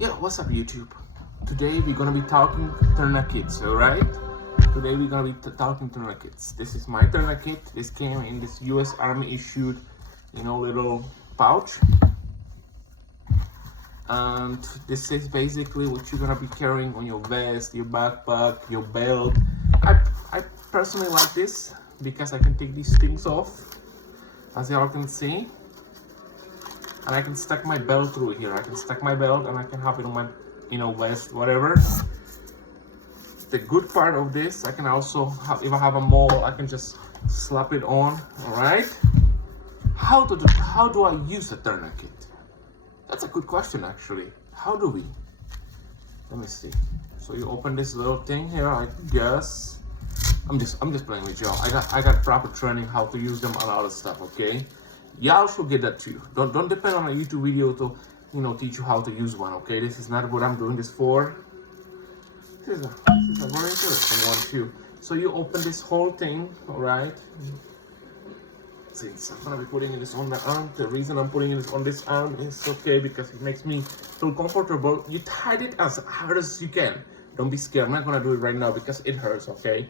Yeah, what's up YouTube? Today we're gonna be talking tourniquets, alright? Today we're gonna be talking tourniquets. This is my tourniquet. This came in this US Army issued, little pouch. And this is basically what you're gonna be carrying on your vest, your backpack, your belt. I personally like this because I can take these things off, as y'all can see. And I can stuck my belt through here. I can stuck my belt and I can have it on my, vest, whatever. The good part of this, I can also have, if I have a mole, I can just slap it on. All right. How do I use a tourniquet? That's a good question, actually. How do we? Let me see. So you open this little thing here, I guess. I'm just playing with y'all. I got proper training how to use them and all that stuff. Okay. Y'all should get that too. Don't depend on a YouTube video to, teach you how to use one. Okay, this is not what I'm doing this for. This is a very interesting one too. So you open this whole thing, all right? Since I'm gonna be putting this on the arm, the reason I'm putting this on this arm is okay because it makes me feel comfortable. You tied it as hard as you can. Don't be scared. I'm not gonna do it right now because it hurts. Okay,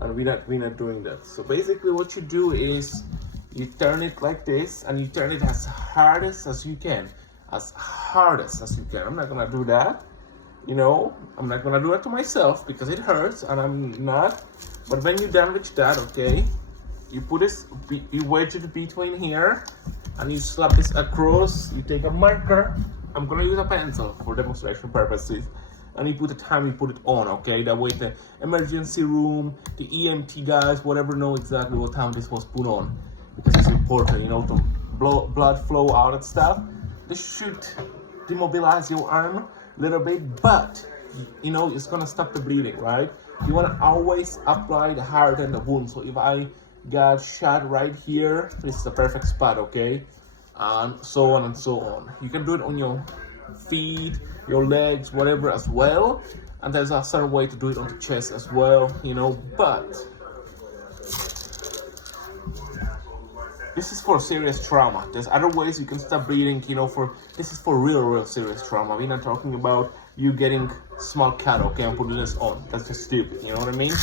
and we're not doing that. So basically, what you do is you turn it like this, and you turn it as hardest as you can. As hardest as you can. I'm not gonna do that. I'm not gonna do it to myself because it hurts, and I'm not. But when you're done with that, okay, you put this, you wedge it between here, and you slap this across. You take a marker. I'm gonna use a pencil for demonstration purposes. And you put the time you put it on, okay? That way the emergency room, the EMT guys, whatever know exactly what time this was put on. Because it's important, to blood flow out and stuff. This should demobilize your arm a little bit, but it's gonna stop the bleeding, right? You wanna always apply the hard on the wound. So if I got shot right here, this is the perfect spot, okay? And so on and so on. You can do it on your feet, your legs, whatever as well. And there's a certain way to do it on the chest as well, but this is for serious trauma. There's other ways you can stop bleeding, this is for real serious trauma. We're not talking about you getting small cut, okay, and putting this on. That's just stupid, you know what I mean?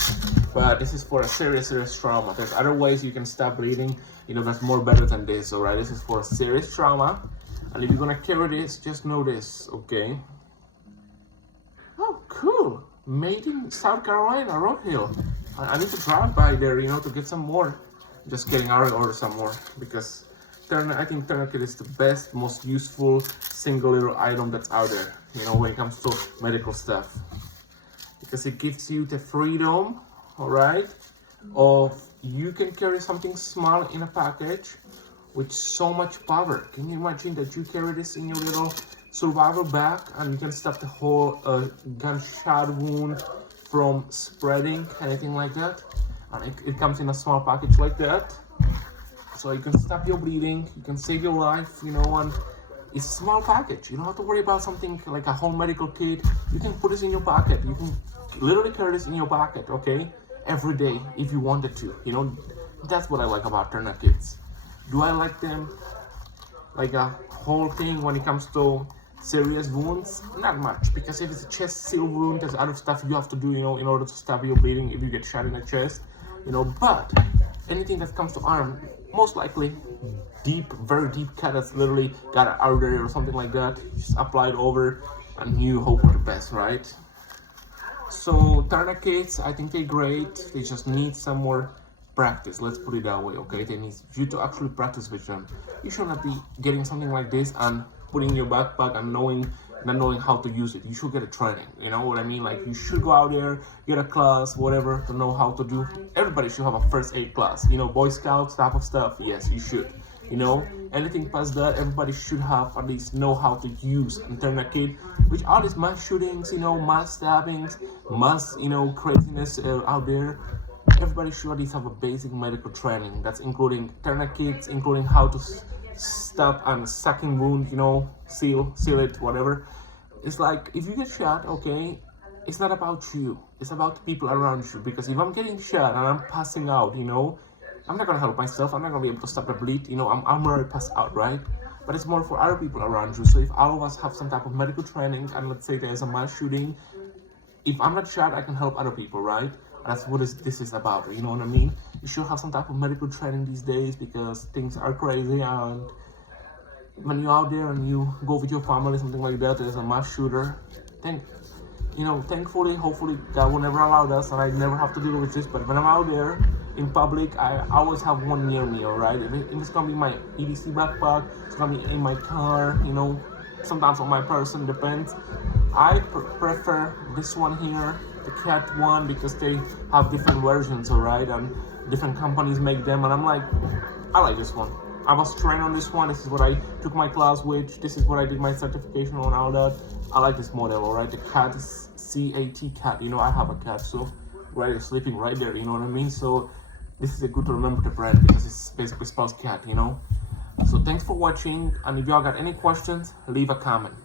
But this is for a serious trauma. There's other ways you can stop bleeding, that's more better than this, all right? This is for serious trauma. And if you're gonna carry this, just know this, okay? Oh, cool. Made in South Carolina, Rock Hill. I need to drive by there, to get some more. Just kidding, I already ordered some more because I think tourniquet is the best, most useful single little item that's out there, when it comes to medical stuff. Because it gives you the freedom, all right, of you can carry something small in a package with so much power. Can you imagine that you carry this in your little survival bag and you can stop the whole gunshot wound from spreading, anything like that? And it comes in a small package like that, so you can stop your bleeding, you can save your life, and it's a small package. You don't have to worry about something like a home medical kit. You can put this in your pocket. You can literally carry this in your pocket, okay, every day if you wanted to. That's what I like about tourniquets. Do I like them like a whole thing when it comes to serious wounds? Not much, because if it's a chest seal wound, there's other stuff you have to do, in order to stop your bleeding if you get shot in the chest, but anything that comes to arm, most likely very deep cut that's literally got an artery or something like that, just apply it over and you hope for the best, right? So tourniquets, I think they're great. They just need some more practice, let's put it that way, okay? They need you to actually practice with them. You should not be getting something like this and putting in your backpack and not knowing how to use it. You should get a training, you know what I mean? Like, you should go out there, get a class, whatever, to know how to do. Everybody should have a first aid class, Boy Scouts type of stuff. Yes, you should. Anything past that, everybody should have at least know how to use a tourniquet. With all these mass shootings, mass stabbings, mass, craziness out there, everybody should at least have a basic medical training. That's including tourniquets, including how to stop and sucking wound, seal it, whatever. It's like, if you get shot, okay, it's not about you, it's about the people around you. Because if I'm getting shot and I'm passing out, I'm not gonna help myself. I'm not gonna be able to stop the bleed. I'm already passed out, right? but it's more for other people around you. So if all of us have some type of medical training, and let's say there's a mass shooting, if I'm not shot, I can help other people, right? That's what this is about, you know what I mean? You should have some type of medical training these days because things are crazy, and when you're out there and you go with your family, something like that, there's a mass shooter, thankfully, hopefully, God will never allow us, and I never have to deal with this. But when I'm out there in public, I always have one near me, alright? If it's gonna be my EDC backpack, it's gonna be in my car, sometimes on my person, depends. I prefer this one here, the cat one, because they have different versions, alright? And different companies make them, and I'm like, I like this one. I was trained on this one. This is what I took my class with. This is what I did my certification on, all that. I like this model, alright? The cat is C-A-T, cat. I have a cat, so right, sleeping right there, you know what I mean? So this is a good to remember the brand because it's basically spells cat, So thanks for watching, and if y'all got any questions, leave a comment.